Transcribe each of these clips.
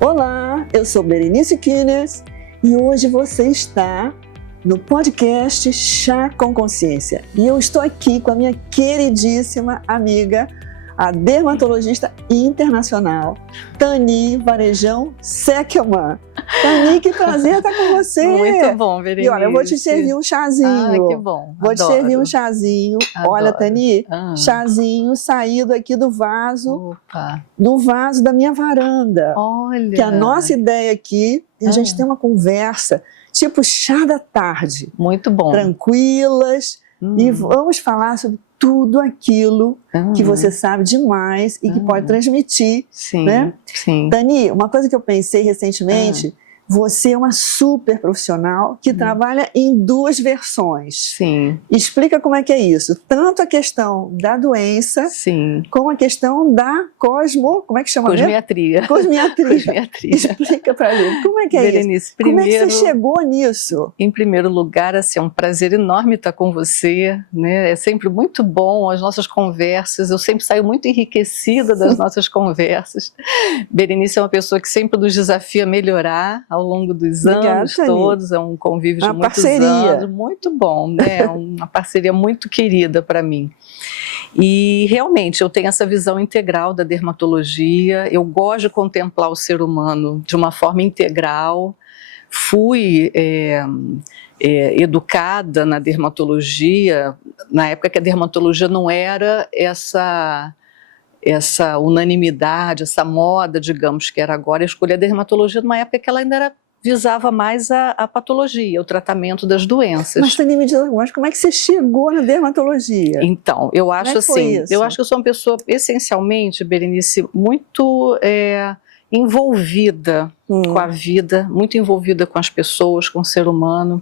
Olá, eu sou Berenice Killers e hoje você está no podcast Chá com Consciência. E eu estou aqui com a minha queridíssima amiga, a dermatologista internacional, Tani Varejão Seckelman. Tani, que prazer estar com você. Muito bom, Berenice. E olha, eu vou te servir um chazinho. Ah, que bom. Vou te servir um chazinho. Adoro. Olha, Tani, chazinho saído aqui do vaso, da minha varanda. Olha. Que a nossa ideia aqui é a gente ter uma conversa, tipo chá da tarde. Muito bom. Tranquilas. E vamos falar sobre tudo aquilo que você sabe demais e que pode transmitir. Sim, né? sim. Dani, uma coisa que eu pensei recentemente, você é uma super profissional que trabalha em duas versões. Sim. Explica como é que é isso. Tanto a questão da doença, sim, como a questão da como é que chama? Cosmiatria. Cosmiatria. Explica pra gente. Como é que é Berenice, isso? Como é que você chegou nisso? Em primeiro lugar, assim, é um prazer enorme estar com você, né? É sempre muito bom as nossas conversas. Eu sempre saio muito enriquecida das nossas conversas. Berenice é uma pessoa que sempre nos desafia a melhorar ao longo dos anos todos, é um convívio de muitos anos, muito bom, né? Uma parceria muito querida para mim. E realmente eu tenho essa visão integral da dermatologia, eu gosto de contemplar o ser humano de uma forma integral, fui educada na dermatologia, na época que a dermatologia não era essa unanimidade, essa moda, digamos, que era agora. Eu escolhi a dermatologia numa época que ela ainda visava mais a patologia, o tratamento das doenças. Mas, Tani, me diz, como é que você chegou na dermatologia? Então, eu acho assim, eu acho que eu sou uma pessoa, essencialmente, Berenice, muito envolvida com a vida, muito envolvida com as pessoas, com o ser humano.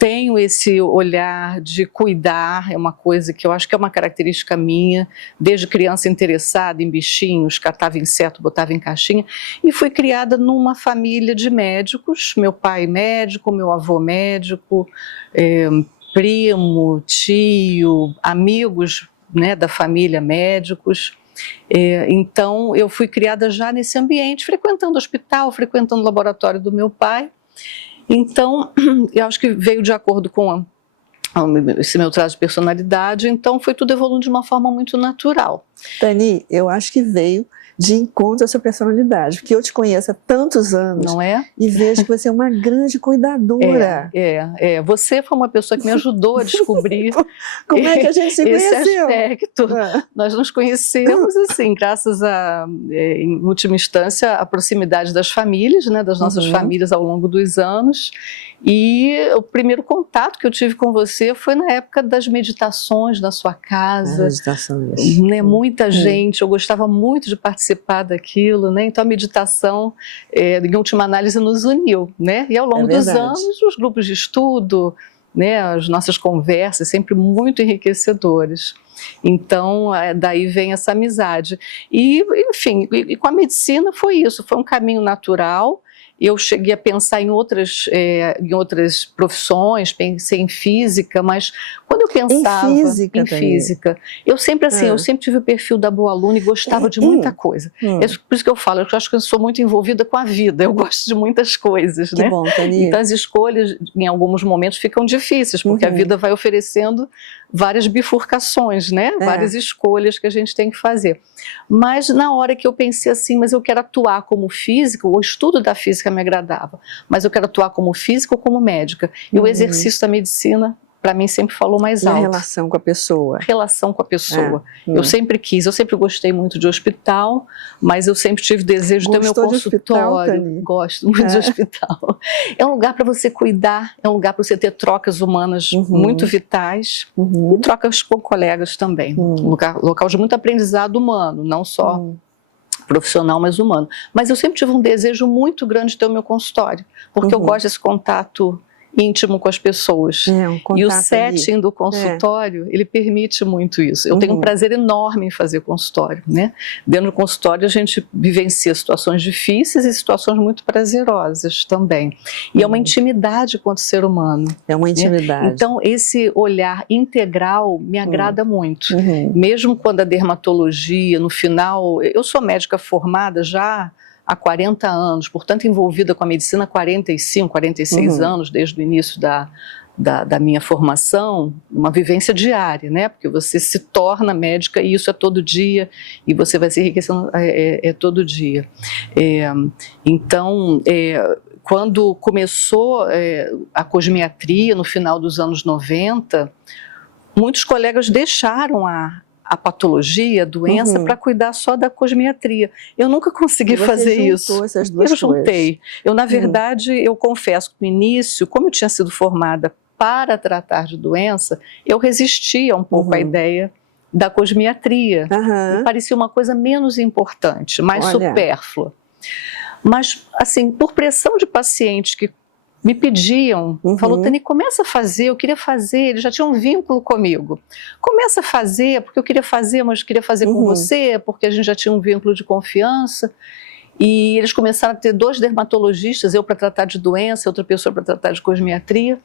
Tenho esse olhar de cuidar, é uma coisa que eu acho que é uma característica minha, desde criança interessada em bichinhos, catava inseto, botava em caixinha, e fui criada numa família de médicos, meu pai médico, meu avô médico, primo, tio, amigos, né, da família médicos. Então eu fui criada já nesse ambiente, frequentando o hospital, frequentando o laboratório do meu pai. Então, eu acho que veio de acordo com esse meu traço de personalidade, então foi tudo evoluindo de uma forma muito natural. Tani, eu acho que veio de encontro à sua personalidade, porque eu te conheço há tantos anos, não é? E vejo que você é uma grande cuidadora. Você foi uma pessoa que me ajudou a descobrir como é que a gente se conheceu? Esse aspecto. Nós nos conhecemos, assim, graças em última instância, à proximidade das famílias, né, das nossas famílias ao longo dos anos. E o primeiro contato que eu tive com você foi na época das meditações na sua casa. Meditações. Né, muita gente, eu gostava muito de participar daquilo, né? Então a meditação, em última análise, nos uniu, né? E ao longo dos anos, os grupos de estudo, né, as nossas conversas, sempre muito enriquecedores. Então, daí vem essa amizade. E, enfim, com a medicina foi isso, foi um caminho natural. Eu cheguei a pensar em outras profissões, pensei em física, mas quando eu pensava em física, eu sempre assim, eu sempre tive o perfil da boa aluna e gostava de muita coisa. Por isso que eu falo, eu acho que eu sou muito envolvida com a vida, eu gosto de muitas coisas, né? Bom, Tani. Então as escolhas, em alguns momentos, ficam difíceis, porque a vida vai oferecendo várias bifurcações, né? Várias escolhas que a gente tem que fazer. Mas na hora que eu pensei assim, mas eu quero atuar como física, o estudo da física me agradava, mas eu quero atuar como física ou como médica. E o exercício da medicina, para mim, sempre falou mais alto. E a relação com a pessoa. Relação com a pessoa. Eu sempre gostei muito de hospital, mas eu sempre tive desejo de ter meu consultório. Gosto muito de hospital. É um lugar para você cuidar, é um lugar para você ter trocas humanas muito vitais e trocas com colegas também. Local de muito aprendizado humano, não só profissional, mas humano. Mas eu sempre tive um desejo muito grande de ter o meu consultório, porque eu gosto desse contato íntimo com as pessoas. Um E o contato setting ali. do consultório, ele permite muito isso. Eu tenho um prazer enorme em fazer consultório, né? Dentro do consultório a gente vivencia situações difíceis e situações muito prazerosas também. E é uma intimidade com o ser humano. É uma intimidade. Né? Então esse olhar integral me agrada muito. Mesmo quando a dermatologia, no final, eu sou médica formada já há 40 anos, portanto envolvida com a medicina há 45, 46 anos, desde o início da minha formação, uma vivência diária, né? Porque você se torna médica e isso é todo dia, e você vai se enriquecendo todo dia. Então, quando começou a cosmiatria, no final dos anos 90, muitos colegas deixaram a patologia, a doença, para cuidar só da cosmiatria. Eu nunca consegui fazer isso. Essas duas eu juntei. Eu, na verdade, eu confesso que no início, como eu tinha sido formada para tratar de doença, eu resistia um pouco à ideia da cosmiatria. Me parecia uma coisa menos importante, mais supérflua. Mas, assim, por pressão de pacientes que me pediam, falou, Tani, começa a fazer, eu queria fazer, ele já tinha um vínculo comigo. Começa a fazer, porque eu queria fazer, mas queria fazer com você, porque a gente já tinha um vínculo de confiança. E eles começaram a ter 2 dermatologistas, eu para tratar de doença, outra pessoa para tratar de cosmiatria.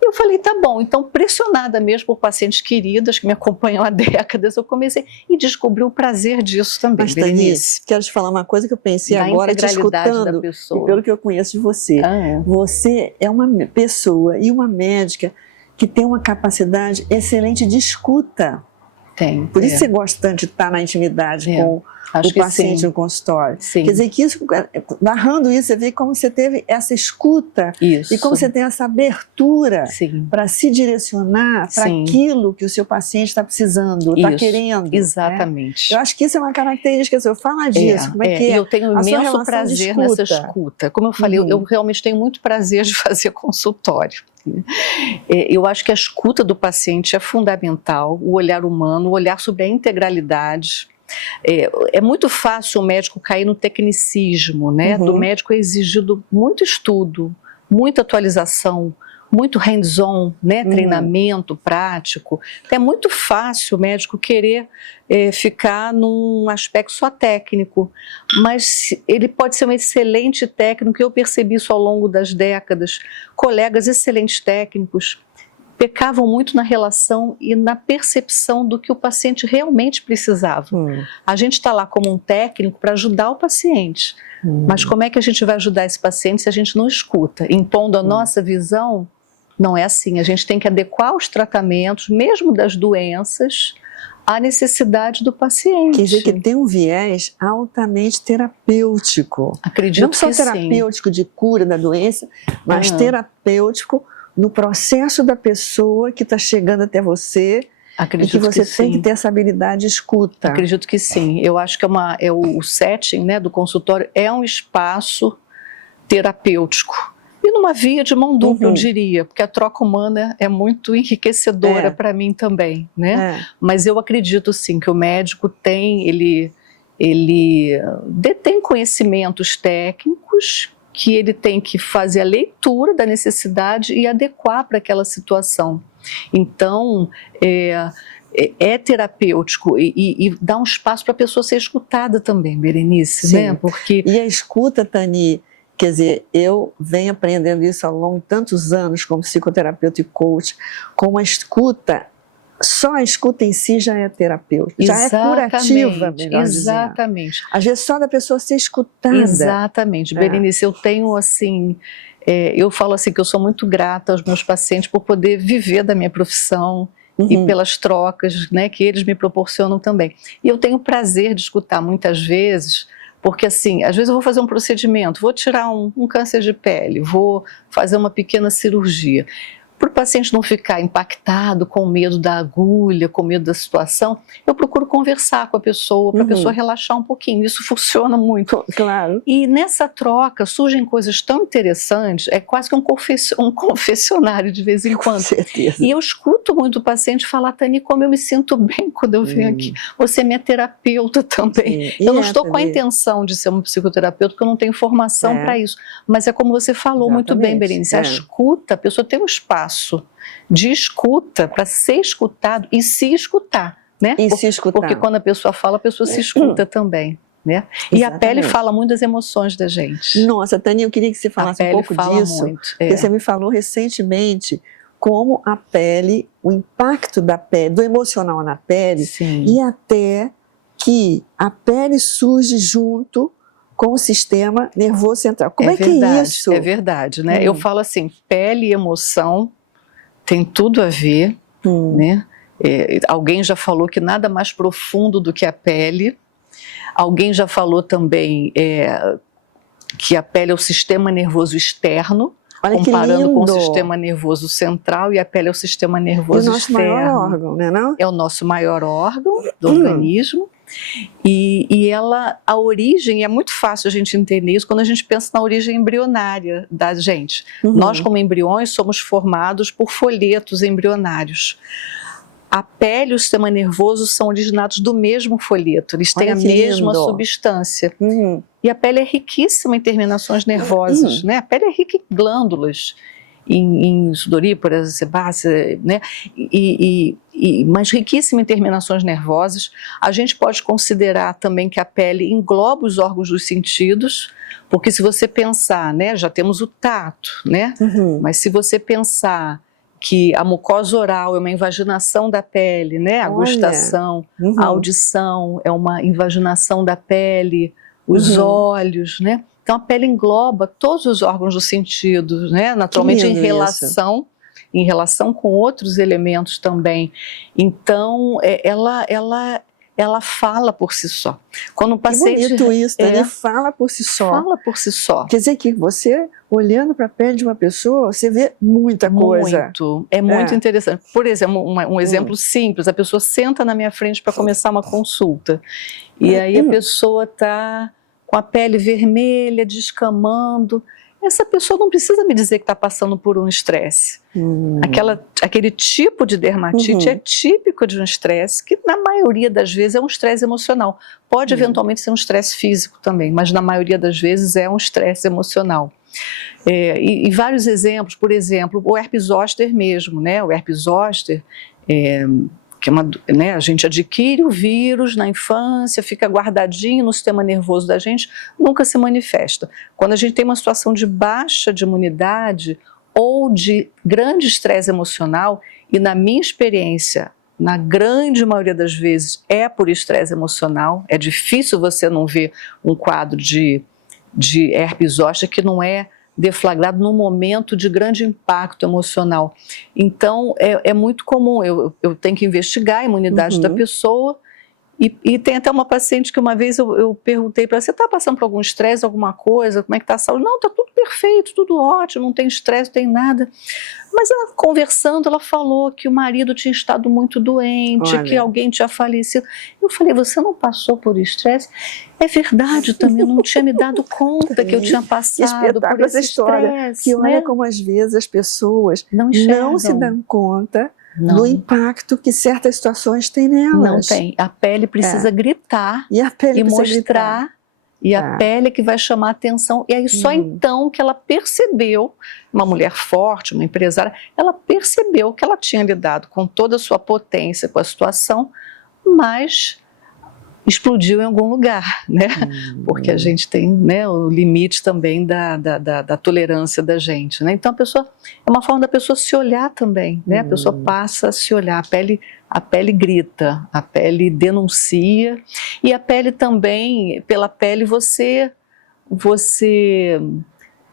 E eu falei, tá bom, então pressionada mesmo por pacientes queridas que me acompanham há décadas, eu comecei e descobri o prazer disso também. Mas, Tani, quero te falar uma coisa que eu pensei agora te escutando, e pelo que eu conheço de você. Você é uma pessoa e uma médica que tem uma capacidade excelente de escuta. Tem. Por isso você gosta tanto de estar na intimidade com o paciente no consultório. Quer dizer que isso, narrando isso, você vê como você teve essa escuta e como você tem essa abertura para se direcionar para aquilo que o seu paciente está precisando, está querendo. Exatamente. Né? Eu acho que isso é uma característica, se eu falar disso, como é que é? Eu tenho imenso prazer nessa escuta. Como eu falei, eu realmente tenho muito prazer de fazer consultório. Eu acho que a escuta do paciente é fundamental, o olhar humano, o olhar sobre a integralidade. É muito fácil o médico cair no tecnicismo, né? Do médico é exigido muito estudo, muita atualização, muito hands-on, né? Treinamento prático. É muito fácil o médico querer ficar num aspecto só técnico, mas ele pode ser um excelente técnico, eu percebi isso ao longo das décadas, colegas excelentes técnicos, pecavam muito na relação e na percepção do que o paciente realmente precisava. A gente está lá como um técnico para ajudar o paciente, mas como é que a gente vai ajudar esse paciente se a gente não escuta? Impondo a nossa visão, não é assim. A gente tem que adequar os tratamentos, mesmo das doenças, à necessidade do paciente. Quer dizer que tem um viés altamente terapêutico. Acredito que sim. Não só terapêutico de cura da doença, mas terapêutico no processo da pessoa que está chegando até você. Acredito e que você tem sim. que ter essa habilidade de escuta. Acredito que sim. Eu acho que o setting, né, do consultório é um espaço terapêutico. E numa via de mão dupla, eu diria, porque a troca humana é muito enriquecedora para mim também, né? Mas eu acredito sim que o médico ele detém conhecimentos técnicos, que ele tem que fazer a leitura da necessidade e adequar para aquela situação. Então, é terapêutico e dá um espaço para a pessoa ser escutada também, Berenice, né? Porque... E a escuta, Tani, quer dizer, eu venho aprendendo isso ao longo de tantos anos como psicoterapeuta e coach, como a escuta, só a escuta em si já é terapêutica, já é curativa, melhor exatamente. dizendo. Às vezes só da pessoa ser escutada. Exatamente, Berenice, eu tenho assim, eu falo assim que eu sou muito grata aos meus pacientes por poder viver da minha profissão e pelas trocas, né, que eles me proporcionam também. E eu tenho prazer de escutar muitas vezes, porque assim, às vezes eu vou fazer um procedimento, vou tirar um câncer de pele, vou fazer uma pequena cirurgia. para o paciente não ficar impactado, com medo da agulha, com medo da situação, eu procuro conversar com a pessoa, para a pessoa relaxar um pouquinho. Isso funciona muito. Claro. E nessa troca surgem coisas tão interessantes, é quase que um confessionário de vez em quando. Com certeza. E eu escuto muito o paciente falar, Tani, como eu me sinto bem quando eu venho aqui. Você é minha terapeuta também. Sim. Eu não estou com a intenção de ser uma psicoterapeuta, porque eu não tenho formação para isso. Mas é como você falou muito bem, Berenice, a escuta, a pessoa tem um espaço de escuta para ser escutado e se escutar. Né? E se escutar. Porque quando a pessoa fala, a pessoa se escuta também. Né? E a pele fala muito das emoções da gente. Nossa, Tani, eu queria que você falasse um pouco disso. Porque você me falou recentemente como a pele, o impacto da pele, do emocional na pele, Sim. E até que a pele surge junto com o sistema nervoso central. Como é verdade, que é isso? É verdade, né? Eu falo assim, pele e emoção tem tudo a ver, né? Alguém já falou que nada mais profundo do que a pele. Alguém já falou também que a pele é o sistema nervoso externo, olha, comparando com o sistema nervoso central, e a pele é o sistema nervoso externo. É o nosso maior órgão, né, não? É o nosso maior órgão do organismo. E a origem, é muito fácil a gente entender isso quando a gente pensa na origem embrionária da gente. Nós, como embriões, somos formados por folhetos embrionários. A pele e o sistema nervoso são originados do mesmo folheto, eles têm a mesma substância. E a pele é riquíssima em terminações nervosas, né? A pele é rica em glândulas, em sudoríparas, sebáceas, né? Mas riquíssima em terminações nervosas. A gente pode considerar também que a pele engloba os órgãos dos sentidos, porque se você pensar, né, já temos o tato, né? Mas se você pensar que a mucosa oral é uma invaginação da pele, né? A gustação, a audição é uma invaginação da pele, os olhos, né? Então a pele engloba todos os órgãos dos sentidos, né? Naturalmente em relação com outros elementos também. Então ela fala por si só. Quando o paciente, que bonito isso, né? Ele fala por si só. Fala por si só. Quer dizer que você, olhando para a pele de uma pessoa, você vê muita coisa. É muito interessante. Por exemplo, um exemplo simples, a pessoa senta na minha frente para começar uma consulta, e aí a pessoa está com a pele vermelha, descamando. Essa pessoa não precisa me dizer que está passando por um estresse. Aquele tipo de dermatite é típico de um estresse, que na maioria das vezes é um estresse emocional. Pode eventualmente ser um estresse físico também, mas na maioria das vezes é um estresse emocional. E vários exemplos, por exemplo, o herpes zoster mesmo, né? O herpes zoster, que né, a gente adquire o vírus na infância, fica guardadinho no sistema nervoso da gente, nunca se manifesta. Quando a gente tem uma situação de baixa de imunidade ou de grande estresse emocional, e na minha experiência, na grande maioria das vezes, é por estresse emocional, é difícil você não ver um quadro de herpes zoster que não é deflagrado num momento de grande impacto emocional. Então, é muito comum, eu tenho que investigar a imunidade da pessoa, e tem até uma paciente que uma vez eu perguntei para ela, você está passando por algum estresse, alguma coisa, como é que está a saúde? Não, está tudo perfeito, tudo ótimo, não tem estresse, não tem nada. Mas ela, conversando, ela falou que o marido tinha estado muito doente, que alguém tinha falecido. Eu falei, você não passou por estresse? É verdade, eu também não tinha me dado conta que eu tinha passado por esse estresse. Que olha, né? Como às vezes as pessoas não se dão conta do impacto que certas situações têm nelas. Não tem. A pele precisa gritar e mostrar. E a pele que vai chamar a atenção. E aí só então que ela percebeu, uma mulher forte, uma empresária, ela percebeu que ela tinha lidado com toda a sua potência com a situação, mas explodiu em algum lugar, né? Porque a gente tem, né, o limite também da tolerância da gente, né? Então é uma forma da pessoa se olhar também, né? A pessoa passa a se olhar, a pele grita, a pele denuncia, e a pele também, pela pele você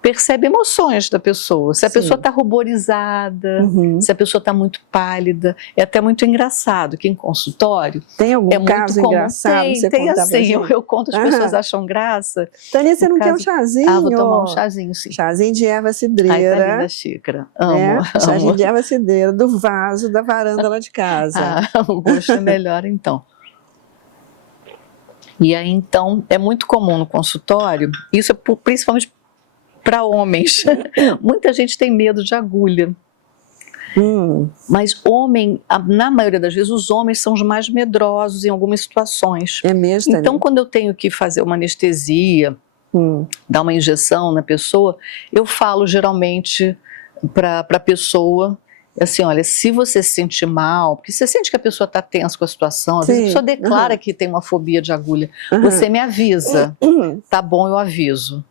percebe emoções da pessoa. Se a Sim. pessoa está ruborizada, se a pessoa está muito pálida. É até muito engraçado que em consultório Tem algum é muito caso comum. engraçado Tem, você tem contar pra assim, gente? eu conto, as pessoas acham graça. Tânia, você No não quer um caso- chazinho? Ah, vou tomar um chazinho, sim. Chazinho de erva Ai, tá cidreira. linda a xícara. Né? Amo, Chazinho amo. de erva cidreira do vaso da varanda lá de casa. Ah, o gosto é melhor, então. E aí, então, é muito comum no consultório, isso é principalmente para homens. Muita gente tem medo de agulha. Mas na maioria das vezes, os homens são os mais medrosos em algumas situações. É mesmo, Tânia? Então, quando eu tenho que fazer uma anestesia, dar uma injeção na pessoa, eu falo geralmente para a pessoa, assim, olha, se você se sentir mal, porque você sente que a pessoa está tensa com a situação, às vezes a pessoa declara que tem uma fobia de agulha, você me avisa, tá bom, eu aviso.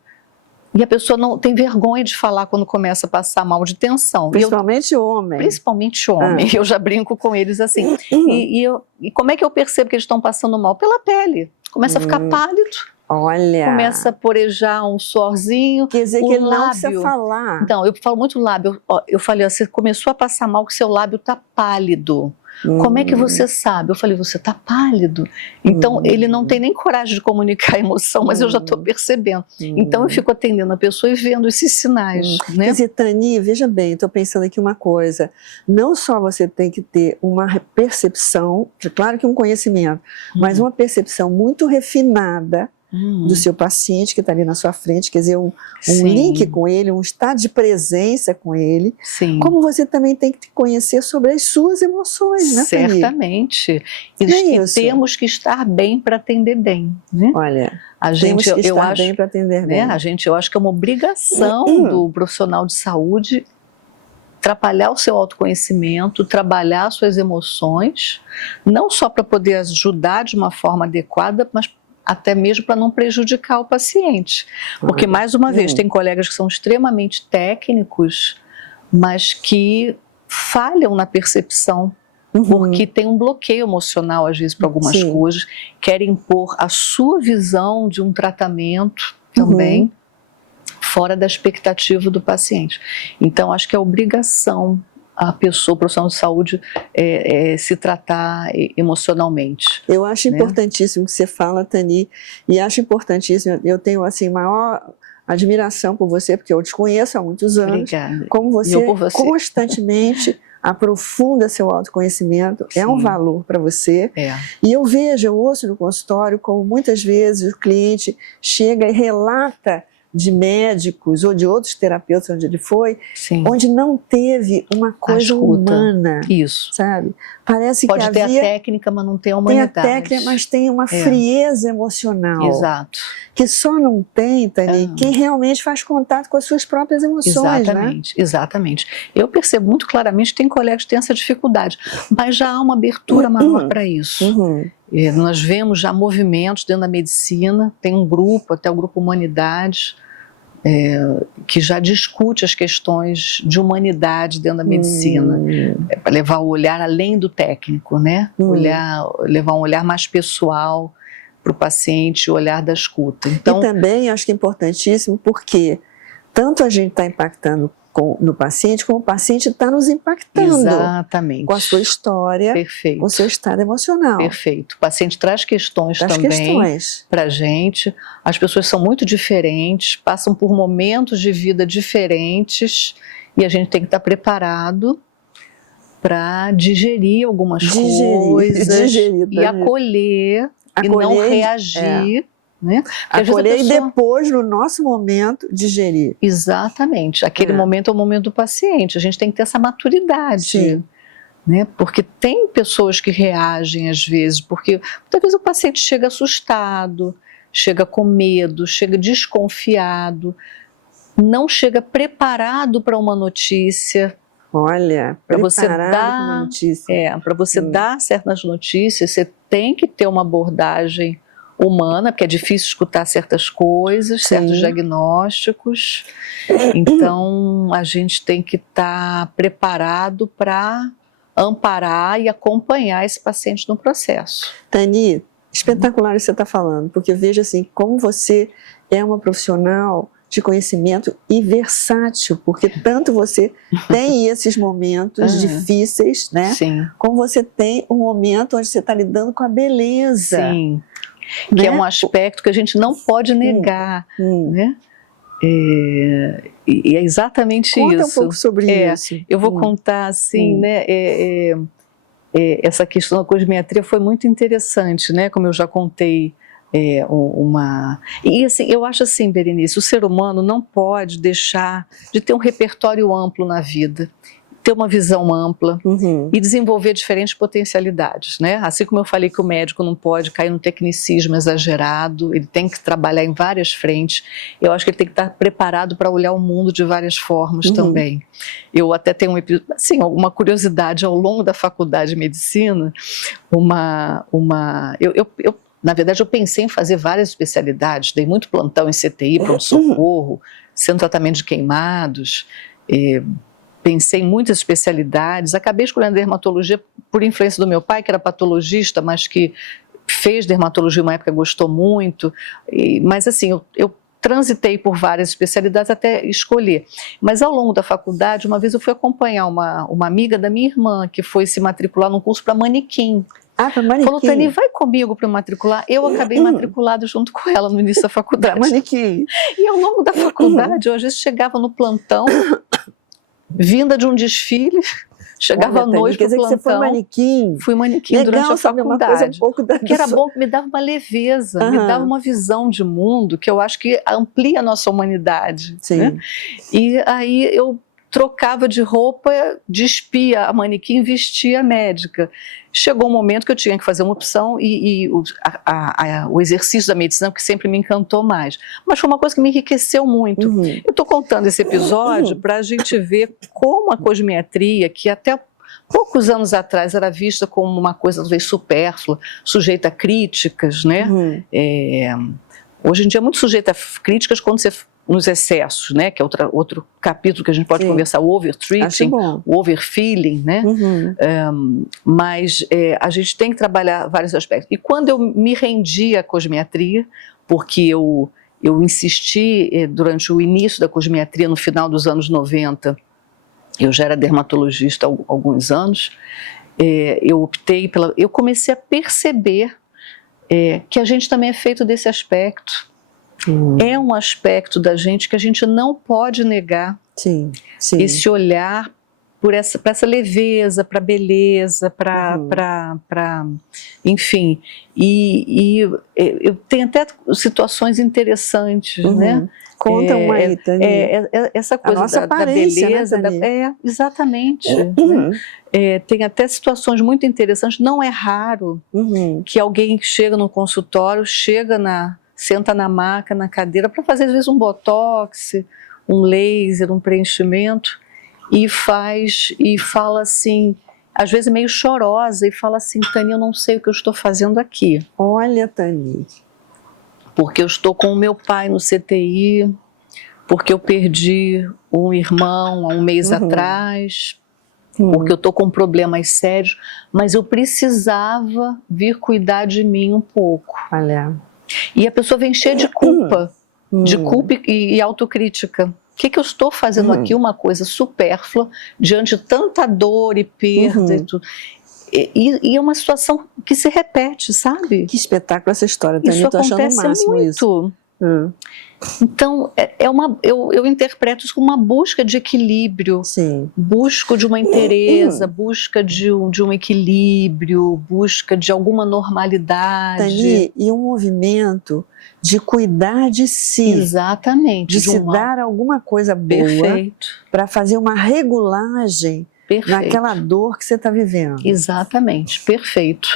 E a pessoa não tem vergonha de falar quando começa a passar mal de tensão. Principalmente homem. Principalmente homem. Eu já brinco com eles assim. E como é que eu percebo que eles estão passando mal? Pela pele. Começa a ficar pálido. Olha. Começa a porejar um suorzinho. Quer dizer o que ele não lábio. precisa falar. Então, eu falo muito lábio. Eu falei, ó, você começou a passar mal que seu lábio está pálido. Como é que você sabe? Eu falei, você está pálido. Então, ele não tem nem coragem de comunicar a emoção, mas eu já estou percebendo. Então, eu fico atendendo a pessoa e vendo esses sinais. Né? Quer dizer, Tani, veja bem, estou pensando aqui uma coisa. Não só você tem que ter uma percepção, claro que um conhecimento, mas uma percepção muito refinada do seu paciente que está ali na sua frente, quer dizer, um link com ele, um estado de presença com ele, como você também tem que conhecer sobre as suas emoções, né, Tani? Certamente. E temos que estar bem para atender bem. Né? Olha, temos que estar bem para atender bem. Eu acho que é uma obrigação do profissional de saúde trabalhar o seu autoconhecimento, trabalhar suas emoções, não só para poder ajudar de uma forma adequada, mas até mesmo para não prejudicar o paciente. Porque, mais uma vez, tem colegas que são extremamente técnicos, mas que falham na percepção, porque tem um bloqueio emocional, às vezes, para algumas coisas, querem impor a sua visão de um tratamento também, fora da expectativa do paciente. Então, acho que é obrigação a pessoa, o profissional de saúde, se tratar emocionalmente. Eu acho importantíssimo o que você fala, Tani, e acho importantíssimo, eu tenho assim, maior admiração por você, porque eu te conheço há muitos anos. Obrigada. Como você constantemente aprofunda seu autoconhecimento, é um valor para você. E eu ouço no consultório como muitas vezes o cliente chega e relata de médicos ou de outros terapeutas onde ele foi, onde não teve uma coisa humana, sabe? Parece Pode que ter havia, a técnica, mas não tem a humanidade. Tem a técnica, mas tem uma frieza emocional. Exato. Que só não tem, Tani, quem realmente faz contato com as suas próprias emoções, exatamente, né? Exatamente. Eu percebo muito claramente que tem colegas que têm essa dificuldade, mas já há uma abertura maior para isso. Nós vemos já movimentos dentro da medicina, tem um grupo, até o Grupo Humanidades, que já discute as questões de humanidade dentro da medicina, para levar o olhar além do técnico, né? Levar um olhar mais pessoal para o paciente, o olhar da escuta. Então, e também acho que é importantíssimo porque tanto a gente está impactando no paciente, como o paciente está nos impactando. Exatamente. Com a sua história, com o seu estado emocional. Perfeito. O paciente traz questões também para a gente. As pessoas são muito diferentes, passam por momentos de vida diferentes e a gente tem que estar preparado para digerir algumas coisas e acolher e não reagir. Né? Acolher e depois, no nosso momento, digerir. Exatamente. Aquele momento é o momento do paciente. A gente tem que ter essa maturidade. Né? Porque tem pessoas que reagem às vezes, porque muitas vezes o paciente chega assustado, chega com medo, chega desconfiado, não chega preparado para uma notícia. Olha, para você dar, para você dar certas notícias, você tem que ter uma abordagem humana, porque é difícil escutar certas coisas, certos diagnósticos. Então, a gente tem que estar preparado para amparar e acompanhar esse paciente no processo. Tani, espetacular isso que você está falando, porque veja assim, como você é uma profissional de conhecimento e versátil, porque tanto você tem esses momentos difíceis, né? Sim. Como você tem um momento onde você está lidando com a beleza. Sim. Né? Que é um aspecto que a gente não pode negar, né? E é exatamente isso. Conta um pouco sobre isso. Eu vou contar assim, né? Essa questão da cosmetria foi muito interessante, né? Como eu já contei, E assim, eu acho assim, Berenice, o ser humano não pode deixar de ter um repertório amplo na vida, ter uma visão ampla e desenvolver diferentes potencialidades, né? Assim como eu falei que o médico não pode cair no tecnicismo exagerado, ele tem que trabalhar em várias frentes, eu acho que ele tem que estar preparado para olhar o mundo de várias formas também. Eu até tenho assim, alguma curiosidade ao longo da faculdade de medicina, na verdade, eu pensei em fazer várias especialidades, dei muito plantão em CTI, pronto-socorro, centro de tratamento de queimados, pensei em muitas especialidades, acabei escolhendo dermatologia por influência do meu pai, que era patologista, mas que fez dermatologia uma época, gostou muito, mas assim, eu transitei por várias especialidades até escolher. Mas ao longo da faculdade, uma vez eu fui acompanhar uma amiga da minha irmã, que foi se matricular num curso para manequim. Para manequim. Falou, Tani, vai comigo para matricular. Eu acabei matriculada junto com ela no início da faculdade. Manequim. E ao longo da faculdade, eu às vezes chegava no plantão, vinda de um desfile, chegava à noite para o plantão. Quer dizer que você foi manequim? Fui manequim. Legal, durante a sabe, faculdade. Uma coisa um pouco que era bom, que me dava uma leveza, me dava uma visão de mundo que eu acho que amplia a nossa humanidade. Sim. Né? E aí eu trocava de roupa, despia a manequim, vestia a médica. Chegou um momento que eu tinha que fazer uma opção o exercício da medicina, que sempre me encantou mais. Mas foi uma coisa que me enriqueceu muito. Eu estou contando esse episódio para a gente ver como a cosmetria, que até poucos anos atrás era vista como uma coisa talvez supérflua, sujeita a críticas, né? Hoje em dia é muito sujeita a críticas quando você nos excessos, né? Que é outro capítulo que a gente pode conversar, o overtreating, o overfeeling, né? Mas a gente tem que trabalhar vários aspectos. E quando eu me rendi à cosmetria, porque eu insisti durante o início da cosmetria, no final dos anos 90, eu já era dermatologista há alguns anos, eu optei eu comecei a perceber que a gente também é feito desse aspecto. É um aspecto da gente que a gente não pode negar. Sim. Esse olhar para essa leveza, para a beleza, para enfim. E eu tenho até situações interessantes, né? Conta uma aí, Tani. Essa coisa da beleza. Né, exatamente. Tem até situações muito interessantes. Não é raro que alguém chega no consultório, senta na maca, na cadeira, para fazer às vezes um botox, um laser, um preenchimento, e fala assim, às vezes meio chorosa, e fala assim, Tani, eu não sei o que eu estou fazendo aqui. Olha, Tani. Porque eu estou com o meu pai no CTI, porque eu perdi um irmão há um mês atrás, porque eu estou com problemas sérios, mas eu precisava vir cuidar de mim um pouco. Olha. E a pessoa vem cheia de culpa, e autocrítica. O que eu estou fazendo aqui? Uma coisa supérflua, diante de tanta dor e perda e tudo. E é uma situação que se repete, sabe? Que espetáculo essa história, Tani. Isso acontece muito. Então, eu interpreto isso como uma busca de equilíbrio, busca de uma inteireza, busca de um equilíbrio, busca de alguma normalidade. Tani, e um movimento de cuidar de si. Exatamente. De se dar alguma coisa boa para fazer uma regulagem naquela dor que você está vivendo. Exatamente, perfeito.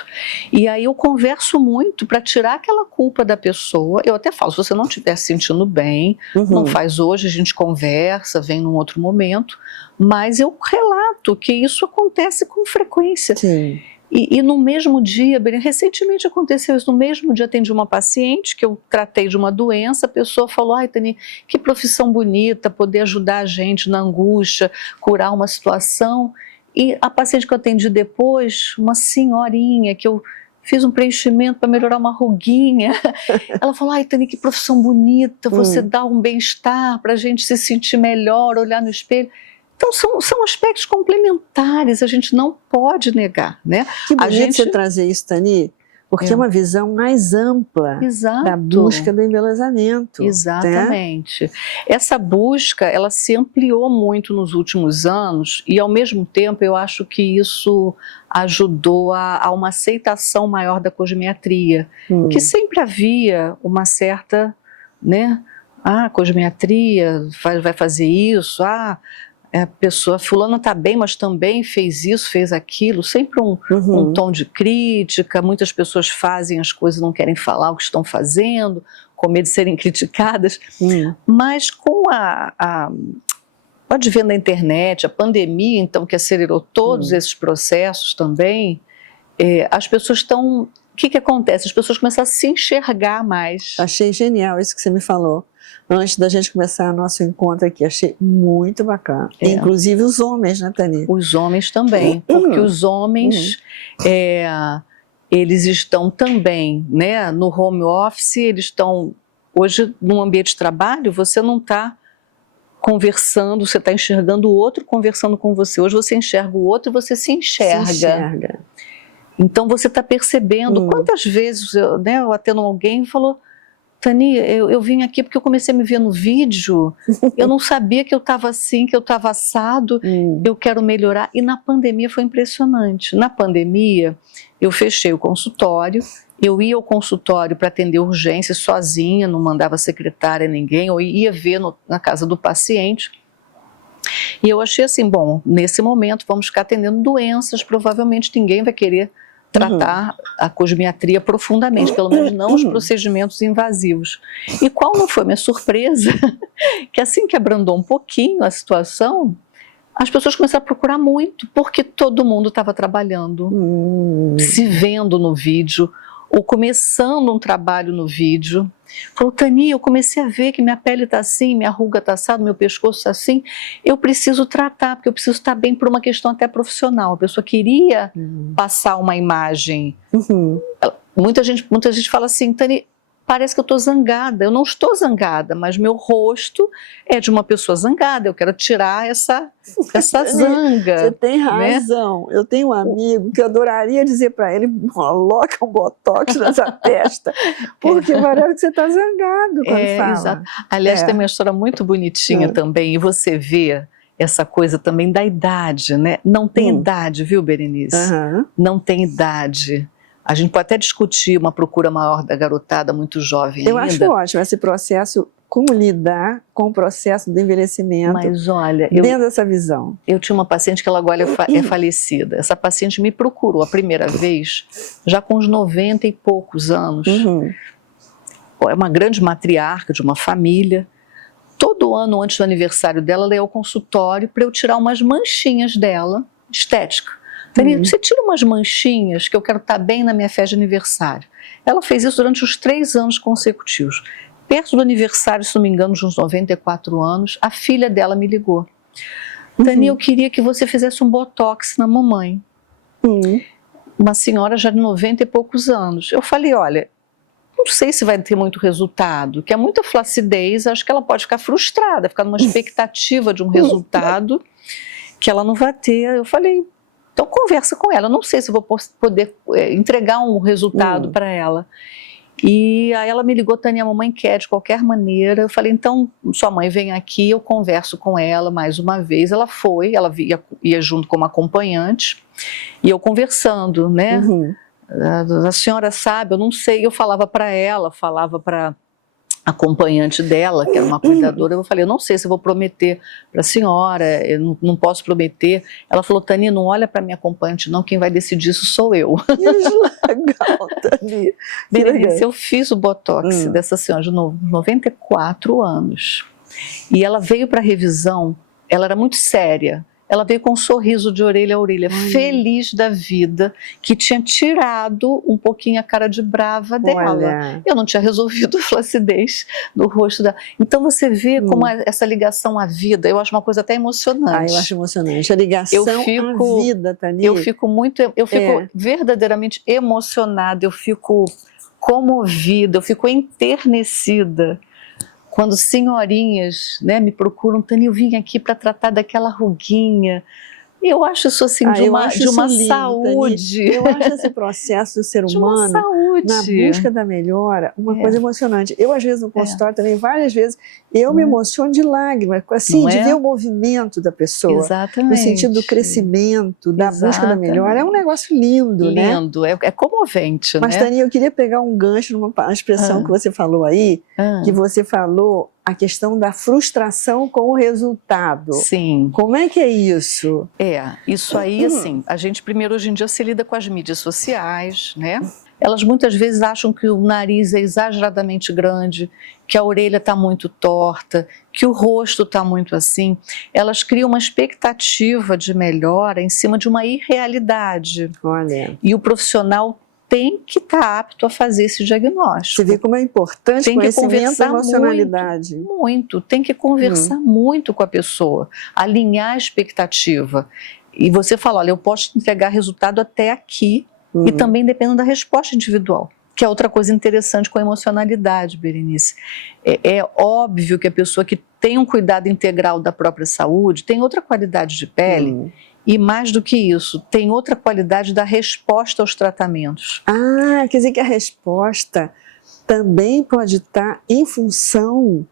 E aí eu converso muito para tirar aquela culpa da pessoa. Eu até falo, se você não estiver se sentindo bem, não faz hoje, a gente conversa, vem num outro momento, mas eu relato que isso acontece com frequência. Sim. E no mesmo dia, recentemente aconteceu isso, no mesmo dia atendi uma paciente que eu tratei de uma doença, a pessoa falou, ai Tani, que profissão bonita, poder ajudar a gente na angústia, curar uma situação. E a paciente que eu atendi depois, uma senhorinha que eu fiz um preenchimento para melhorar uma ruguinha. Ela falou, ai, Tani, que profissão bonita, você dá um bem-estar para a gente se sentir melhor, olhar no espelho. Então são aspectos complementares, a gente não pode negar, né? Que bonito você trazer isso, Tani, porque é uma visão mais ampla da busca do embelezamento. Exatamente. Né? Essa busca, ela se ampliou muito nos últimos anos e, ao mesmo tempo, eu acho que isso ajudou a uma aceitação maior da cosmiatria, que sempre havia uma certa, né, cosmiatria vai fazer isso, a pessoa, fulana está bem, mas também fez isso, fez aquilo, sempre um tom de crítica, muitas pessoas fazem as coisas, não querem falar o que estão fazendo, com medo de serem criticadas, mas com pode ver na internet, a pandemia, então, que acelerou todos esses processos também, as pessoas estão... O que acontece? As pessoas começam a se enxergar mais. Achei genial isso que você me falou. Antes da gente começar o nosso encontro aqui, achei muito bacana. Inclusive os homens, né, Tani? Os homens também, porque os homens, eles estão também, né, no home office, eles estão, hoje, no ambiente de trabalho, você não está conversando, você está enxergando o outro conversando com você. Hoje você enxerga o outro e você se enxerga. Então você está percebendo, quantas vezes eu atendo alguém e falou, Tani, eu vim aqui porque eu comecei a me ver no vídeo, eu não sabia que eu estava assim, que eu estava assado, eu quero melhorar. E na pandemia foi impressionante. Na pandemia, eu fechei o consultório, eu ia ao consultório para atender urgência sozinha, não mandava secretária ninguém, ou ia ver na casa do paciente. E eu achei assim, bom, nesse momento vamos ficar atendendo doenças, provavelmente ninguém vai querer tratar a cosmiatria profundamente, pelo menos não os procedimentos invasivos. E qual não foi minha surpresa? Que assim que abrandou um pouquinho a situação, as pessoas começaram a procurar muito, porque todo mundo estava trabalhando, se vendo no vídeo, ou começando um trabalho no vídeo. Falou, Tani, eu comecei a ver que minha pele está assim, minha ruga está assada, meu pescoço está assim, eu preciso tratar, porque eu preciso estar bem por uma questão até profissional. A pessoa queria passar uma imagem. Muita gente fala assim, Tani, parece que eu estou zangada. Eu não estou zangada, mas meu rosto é de uma pessoa zangada. Eu quero tirar essa zanga. Você tem razão. Né? Eu tenho um amigo que eu adoraria dizer para ele, coloca um botox nessa testa, porque parece que você está zangado quando fala. Exato. Aliás, tem uma história muito bonitinha também, e você vê essa coisa também da idade, né? Não tem idade, viu, Berenice? Não tem idade. A gente pode até discutir uma procura maior da garotada muito jovem ainda. Eu acho ótimo esse processo, como lidar com o processo do envelhecimento. Mas olha, dentro dessa visão. Eu tinha uma paciente que ela agora é falecida. Essa paciente me procurou a primeira vez, já com uns 90 e poucos anos. É uma grande matriarca de uma família. Todo ano, antes do aniversário dela, ela ia ao consultório para eu tirar umas manchinhas dela, estética. Tani, você tira umas manchinhas que eu quero estar bem na minha festa de aniversário. Ela fez isso durante os 3 anos consecutivos. Perto do aniversário, se não me engano, de uns 94 anos, a filha dela me ligou. Tani, eu queria que você fizesse um botox na mamãe. Uma senhora já de 90 e poucos anos. Eu falei, olha, não sei se vai ter muito resultado, que é muita flacidez, acho que ela pode ficar frustrada, ficar numa expectativa de um resultado que ela não vai ter. Eu falei, então conversa com ela, eu não sei se eu vou poder entregar um resultado para ela. E aí ela me ligou, Tani, a mamãe quer de qualquer maneira. Eu falei, então sua mãe vem aqui, eu converso com ela mais uma vez. Ela foi, ela ia junto como acompanhante, e eu conversando, né? A senhora sabe, eu não sei, eu falava para ela, falava para acompanhante dela, que era uma cuidadora, eu falei, eu não sei se eu vou prometer para a senhora, eu não posso prometer. Ela falou, Tani, não olha para minha acompanhante não, quem vai decidir isso sou eu. Que legal, Tani. Berenice, eu fiz o botox dessa senhora de 94 anos, e ela veio para revisão, ela era muito séria, ela veio com um sorriso de orelha a orelha, Olha. feliz da vida, que tinha tirado um pouquinho a cara de brava dela. Olha. Eu não tinha resolvido a flacidez do rosto dela. Então você vê como essa ligação à vida, eu acho uma coisa até emocionante. Eu acho emocionante. A ligação à vida, Tani. Eu fico verdadeiramente emocionada, eu fico comovida, eu fico enternecida quando senhorinhas, né, me procuram, Tani, eu vim aqui para tratar daquela ruguinha. Eu acho isso assim de uma lindo, saúde. Tani. Eu acho esse processo do ser humano na busca da melhora uma coisa emocionante. Eu, às vezes, no consultório também, várias vezes, eu me emociono de lágrimas, assim, de ver o movimento da pessoa. Exatamente. No sentido do crescimento, da busca da melhora. É um negócio lindo, né? Lindo, é comovente, Mas, né? Tani, eu queria pegar um gancho numa expressão que você falou aí, que você falou a questão da frustração com o resultado. Sim. Como é que é isso? Isso aí, assim, a gente primeiro hoje em dia se lida com as mídias sociais, né? Elas muitas vezes acham que o nariz é exageradamente grande, que a orelha está muito torta, que o rosto está muito assim. Elas criam uma expectativa de melhora em cima de uma irrealidade. Olha. E o profissional tem que estar apto a fazer esse diagnóstico. Você vê como é importante tem que conversar e emocionalidade. Muito, tem que conversar muito com a pessoa, alinhar a expectativa. E você fala, olha, eu posso te entregar resultado até aqui, e também dependendo da resposta individual. Que é outra coisa interessante com a emocionalidade, Berenice. É óbvio que a pessoa que tem um cuidado integral da própria saúde tem outra qualidade de pele, e mais do que isso, tem outra qualidade da resposta aos tratamentos. Quer dizer que a resposta também pode estar em função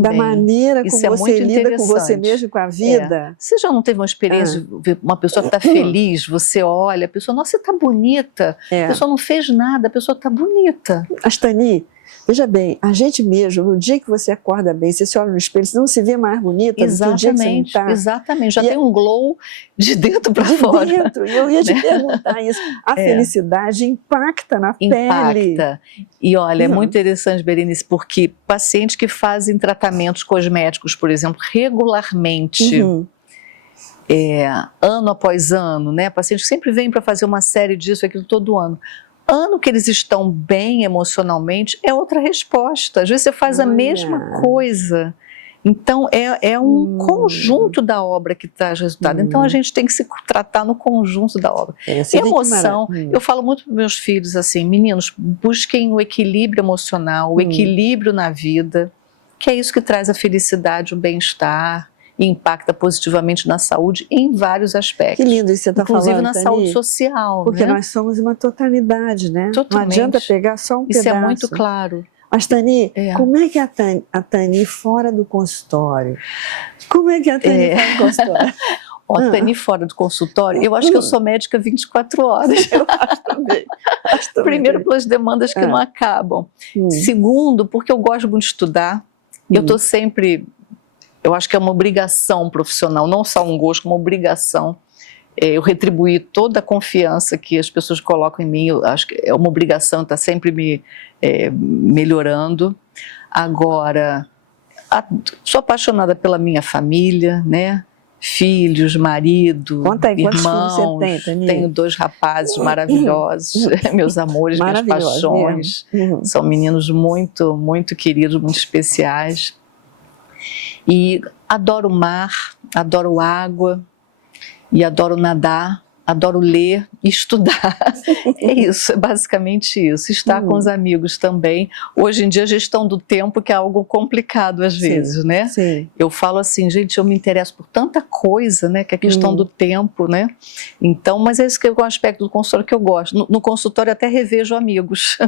da maneira como você lida com você mesmo e com a vida. Você já não teve uma experiência de ver uma pessoa que está feliz, você olha, a pessoa, nossa, você está bonita, a pessoa não fez nada, a pessoa está bonita. Mas, Tani, veja bem, a gente mesmo, no dia que você acorda bem, você se olha no espelho, você não se vê mais bonita do que o dia que você não está. Exatamente, já tem um glow de dentro para fora. Eu ia te perguntar isso. A felicidade impacta na pele. Impacta. E olha, é muito interessante, Berenice, porque pacientes que fazem tratamentos cosméticos, por exemplo, regularmente, ano após ano, né? Pacientes que sempre vêm para fazer uma série disso, aquilo todo ano. Ano que eles estão bem emocionalmente é outra resposta. Às vezes você faz a mesma coisa. Então é um conjunto da obra que traz resultado. Então a gente tem que se tratar no conjunto da obra. Emoção, eu falo muito para meus filhos assim, meninos, busquem o equilíbrio emocional, o equilíbrio na vida, que é isso que traz a felicidade, o bem-estar, e impacta positivamente na saúde em vários aspectos. Que lindo isso que você está falando, inclusive na Tani, saúde social. Porque né? nós somos uma totalidade, né? Totalmente. Não adianta pegar só um pedaço. Isso é muito claro. Mas, Tani, como é que é a Tani fora do consultório? Como é que é a Tani fora do consultório? Tani fora do consultório, eu acho que eu sou médica 24 horas. Eu acho também. Primeiro, pelas demandas que não acabam. Segundo, porque eu gosto muito de estudar. Eu estou sempre... Eu acho que é uma obrigação profissional, não só um gosto, uma obrigação. Eu retribuir toda a confiança que as pessoas colocam em mim, eu acho que é uma obrigação estar sempre me melhorando. Agora, sou apaixonada pela minha família, né? Filhos, marido, irmãos. Você tem, Tani? Tenho 2 rapazes maravilhosos, meus amores, minhas paixões. São meninos muito, muito queridos, muito especiais. E adoro o mar, adoro água e adoro nadar, adoro ler e estudar. É isso, é basicamente isso. Estar com os amigos também. Hoje em dia a gestão do tempo que é algo complicado às vezes, né? Sim. Eu falo assim, gente, eu me interesso por tanta coisa, né? Que é a questão do tempo, né? Então, mas é isso que é um aspecto do consultório que eu gosto. No consultório até revejo amigos.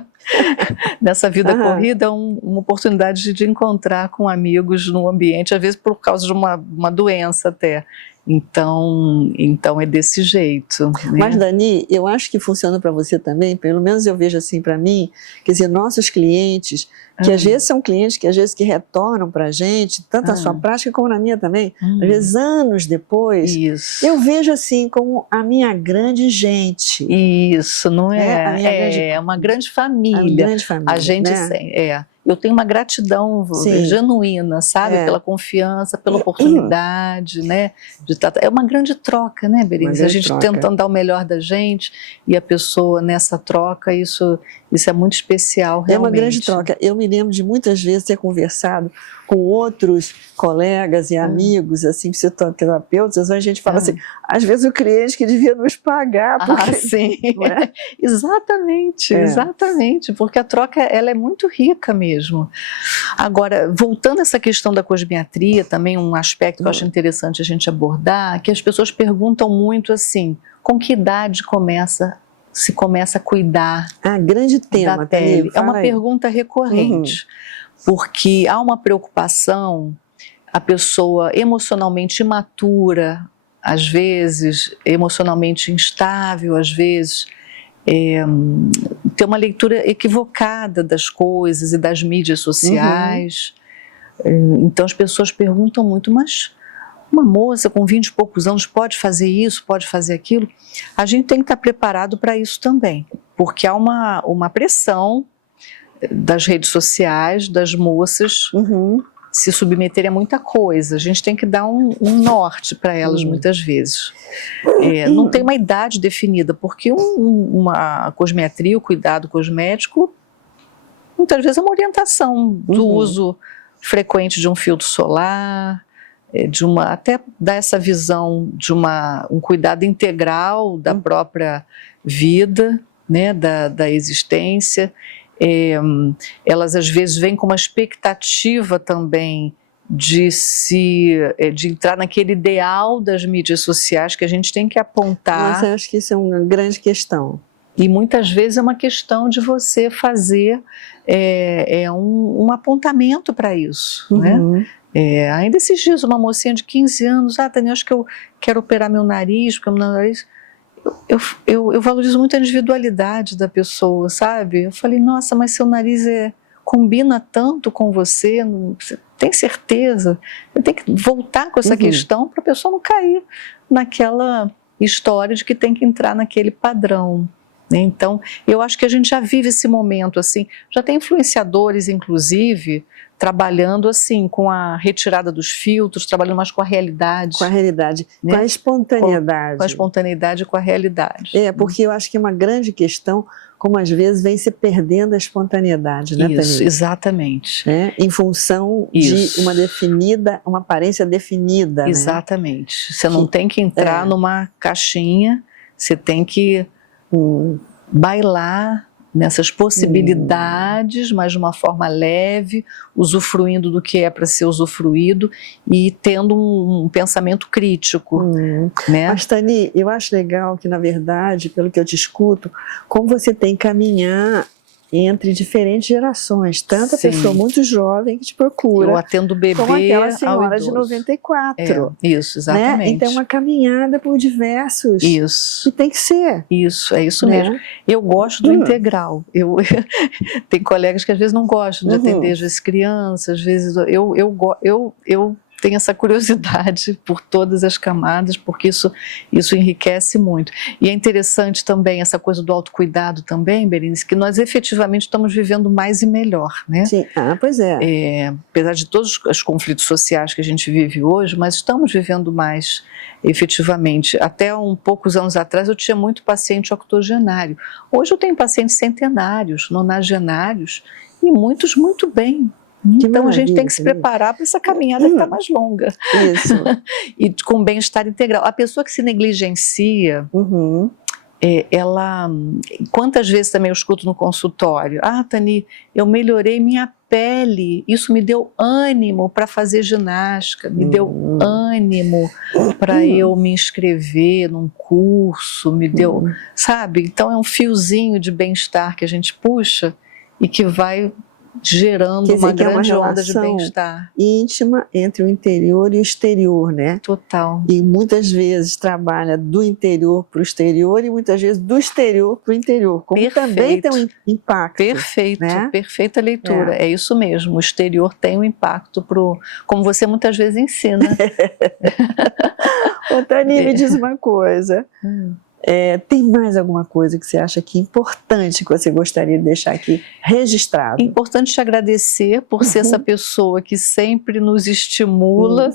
Nessa vida corrida é uma oportunidade de encontrar com amigos no ambiente, às vezes por causa de uma doença até. Então é desse jeito. Né? Mas, Dani, eu acho que funciona para você também, pelo menos eu vejo assim para mim, quer dizer, nossos clientes, que às vezes são clientes que às vezes que retornam para a gente, tanto na sua prática como na minha também, às vezes anos depois, eu vejo assim como a minha grande gente. Isso, não é? É uma grande família. Uma grande família, a gente né? eu tenho uma gratidão genuína, sabe? Pela confiança, pela oportunidade, né? É uma grande troca, né, Berenice? A gente tentando dar o melhor da gente e a pessoa nessa troca, isso é muito especial, realmente. É uma grande troca. Eu me lembro de muitas vezes ter conversado com outros colegas e amigos, assim, psicoterapeutas, a gente fala assim, às vezes o cliente que devia nos pagar. Porque, sim. Não é? Exatamente, porque a troca ela é muito rica mesmo. Agora, voltando a essa questão da cosmiatria, também um aspecto que eu acho interessante a gente abordar, que as pessoas perguntam muito assim, com que idade se começa a cuidar grande tema da pele? É uma pergunta recorrente, porque há uma preocupação, a pessoa emocionalmente imatura, às vezes, emocionalmente instável, às vezes, ter uma leitura equivocada das coisas e das mídias sociais. Então as pessoas perguntam muito, mas uma moça com 20 e poucos anos pode fazer isso, pode fazer aquilo? A gente tem que estar preparado para isso também, porque há uma pressão das redes sociais, das moças se submeterem a muita coisa. A gente tem que dar um norte para elas muitas vezes. Não tem uma idade definida, porque uma cosmetria, o cuidado cosmético, muitas vezes é uma orientação do uso frequente de um filtro solar, até dar essa visão de um cuidado integral da própria vida, né, da existência. Elas às vezes vêm com uma expectativa também de entrar naquele ideal das mídias sociais que a gente tem que apontar. Mas eu acho que isso é uma grande questão. E muitas vezes é uma questão de você fazer um apontamento para isso, né? Ainda esses dias uma mocinha de 15 anos, Tânia, acho que eu quero operar meu nariz, porque meu nariz... Eu valorizo muito a individualidade da pessoa, sabe? Eu falei, nossa, mas seu nariz combina tanto com você, você tem certeza? Você tem que voltar com essa questão para a pessoa não cair naquela história de que tem que entrar naquele padrão. Então, eu acho que a gente já vive esse momento, assim, já tem influenciadores, inclusive, trabalhando assim, com a retirada dos filtros, trabalhando mais com a realidade. Com a realidade, né? Com a espontaneidade. Com a espontaneidade e com a realidade. Porque eu acho que é uma grande questão, como às vezes vem se perdendo a espontaneidade, né, Tânia? Isso, exatamente. Em função de uma aparência definida. Exatamente. Né? Você não tem que entrar numa caixinha, você tem que bailar nessas possibilidades, mas de uma forma leve, usufruindo do que é para ser usufruído e tendo um pensamento crítico. Né? Mas, Tani, eu acho legal que, na verdade, pelo que eu te escuto, como você tem que caminhar entre diferentes gerações, tanto a pessoa muito jovem que te procura, eu atendo bebê, como aquela senhora de 94. Isso, exatamente. Né? Então, uma caminhada por diversos. Isso. E tem que ser. Isso, é isso mesmo. Eu gosto do integral. Tem colegas que às vezes não gostam de atender, às vezes crianças, às vezes eu tenho essa curiosidade por todas as camadas, porque isso enriquece muito. E é interessante também essa coisa do autocuidado também, Berenice, que nós efetivamente estamos vivendo mais e melhor, né? Sim, pois é. Apesar de todos os conflitos sociais que a gente vive hoje, mas estamos vivendo mais efetivamente. Até poucos anos atrás eu tinha muito paciente octogenário. Hoje eu tenho pacientes centenários, nonagenários, e muitos muito bem. Então a gente tem que se preparar para essa caminhada que está mais longa. Isso. E com bem-estar integral. A pessoa que se negligencia, quantas vezes também eu escuto no consultório, Tani, eu melhorei minha pele, isso me deu ânimo para fazer ginástica, me deu ânimo para eu me inscrever num curso, me deu, sabe? Então é um fiozinho de bem-estar que a gente puxa e que vai gerando uma grande onda de bem-estar íntima entre o interior e o exterior, né? Total. E muitas vezes trabalha do interior para o exterior e muitas vezes do exterior para o interior, como também tem um impacto. Perfeito, né? Perfeita leitura, é isso mesmo, o exterior tem um impacto como você muitas vezes ensina. Ô, Tani, me diz uma coisa, Tem mais alguma coisa que você acha que é importante que você gostaria de deixar aqui registrado? É importante te agradecer por ser essa pessoa que sempre nos estimula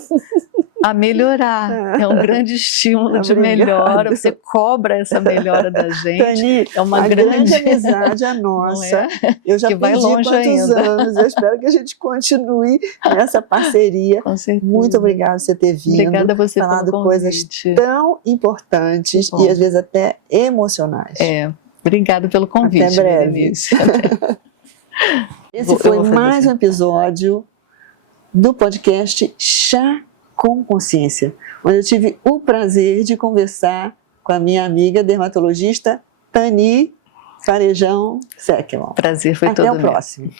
a melhorar. É um grande estímulo de melhora. Você cobra essa melhora da gente. Tani, é uma grande amizade a nossa. Eu já que vai perdi longe quantos ainda. anos. Eu espero que a gente continue nessa parceria. Com certeza. Muito obrigada por você ter vindo. Obrigada a você falado pelo coisas tão importantes e às vezes até emocionais. Obrigada pelo convite. Até breve. Berenice. Esse foi mais um episódio do podcast Chá com Consciência, onde eu tive o prazer de conversar com a minha amiga dermatologista Tani Farejão Seckman. Prazer foi todo meu. Até o próximo.